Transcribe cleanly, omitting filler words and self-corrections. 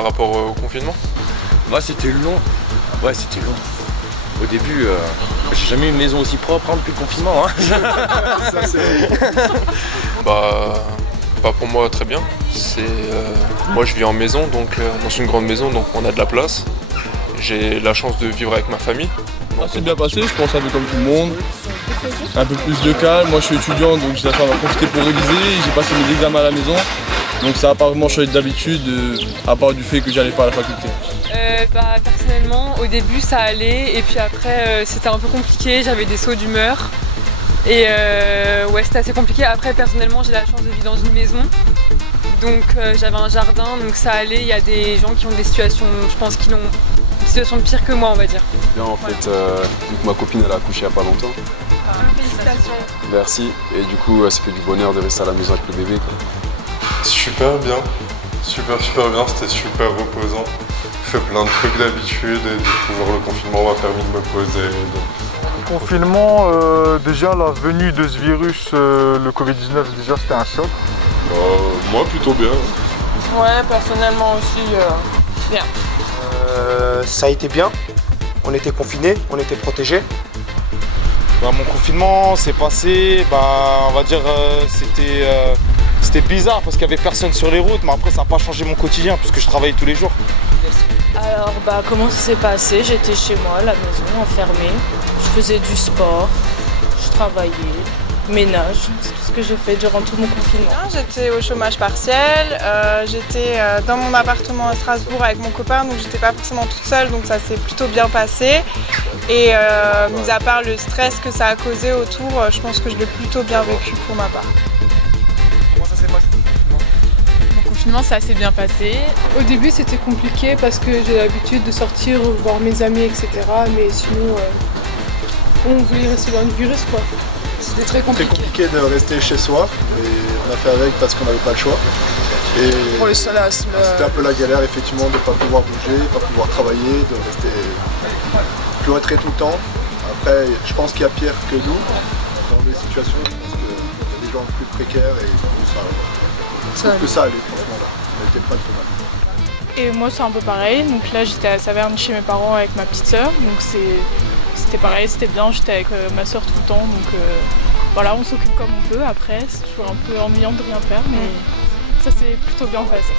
par rapport au confinement? Moi c'était long. Ouais, c'était long. Au début, j'ai jamais eu une maison aussi propre depuis le confinement. Bah pour moi très bien. Moi je vis en maison, donc dans une grande maison, donc on a de la place. J'ai la chance de vivre avec ma famille. C'est bien passé, je pense un peu comme tout le monde. Un peu plus de calme, moi je suis étudiant donc j'ai la chance d'en profiter pour réviser. J'ai passé mes examens à la maison, donc ça n'a pas vraiment changé d'habitude, à part du fait que j'allais pas à la faculté. Personnellement, au début ça allait et puis après c'était un peu compliqué, j'avais des sauts d'humeur. Et ouais, c'était assez compliqué. Après, personnellement, j'ai la chance de vivre dans une maison. Donc j'avais un jardin, donc ça allait. Il y a des gens qui ont des situations, je pense, qui ont une situation pire que moi, on va dire. Bien, en fait, vu que ma copine elle a accouché il n'y a pas longtemps. Félicitations. Merci. Et du coup, ça fait du bonheur de rester à la maison avec le bébé, quoi. Super bien. Super bien, c'était super reposant. Je fais plein de trucs d'habitude et découvrir le confinement m'a permis de me poser. Le confinement, déjà la venue de ce virus, le Covid-19, déjà c'était un choc. Moi plutôt bien. Ouais, personnellement aussi, bien. Ça a été bien, on était confinés, on était protégés. Mon confinement s'est passé, on va dire c'était bizarre parce qu'il n'y avait personne sur les routes, mais après ça n'a pas changé mon quotidien puisque je travaille tous les jours. Alors comment ça s'est passé? J'étais chez moi à la maison, enfermée. Je faisais du sport, je travaillais, ménage, c'est tout ce que j'ai fait durant tout mon confinement. J'étais au chômage partiel, j'étais dans mon appartement à Strasbourg avec mon copain, donc j'étais pas forcément toute seule, donc ça s'est plutôt bien passé. Et mis à part le stress que ça a causé autour, je pense que je l'ai plutôt bien vécu pour ma part. Comment ça s'est passé? Mon confinement s'est assez bien passé. Au début c'était compliqué parce que j'ai l'habitude de sortir, voir mes amis, etc. Mais sinon, on voulait rester dans le virus quoi. C'était très compliqué. Très compliqué de rester chez soi, mais on a fait avec parce qu'on n'avait pas le choix. Et pour le solasme. C'était un peu la galère effectivement de ne pas pouvoir bouger, de ne pas pouvoir travailler, de rester cloîtré tout le temps. Après, je pense qu'il y a pire que nous dans des situations, parce qu'il y a des gens plus précaires et je trouve que ça allait franchement là. On n'était pas trop mal. Et moi c'est un peu pareil, donc là j'étais à Saverne chez mes parents avec ma petite sœur, donc c'était pareil, c'était bien, j'étais avec ma sœur tout le temps, donc voilà, on s'occupe comme on peut. Après c'est toujours un peu ennuyant de rien faire, mais ça s'est plutôt bien passé.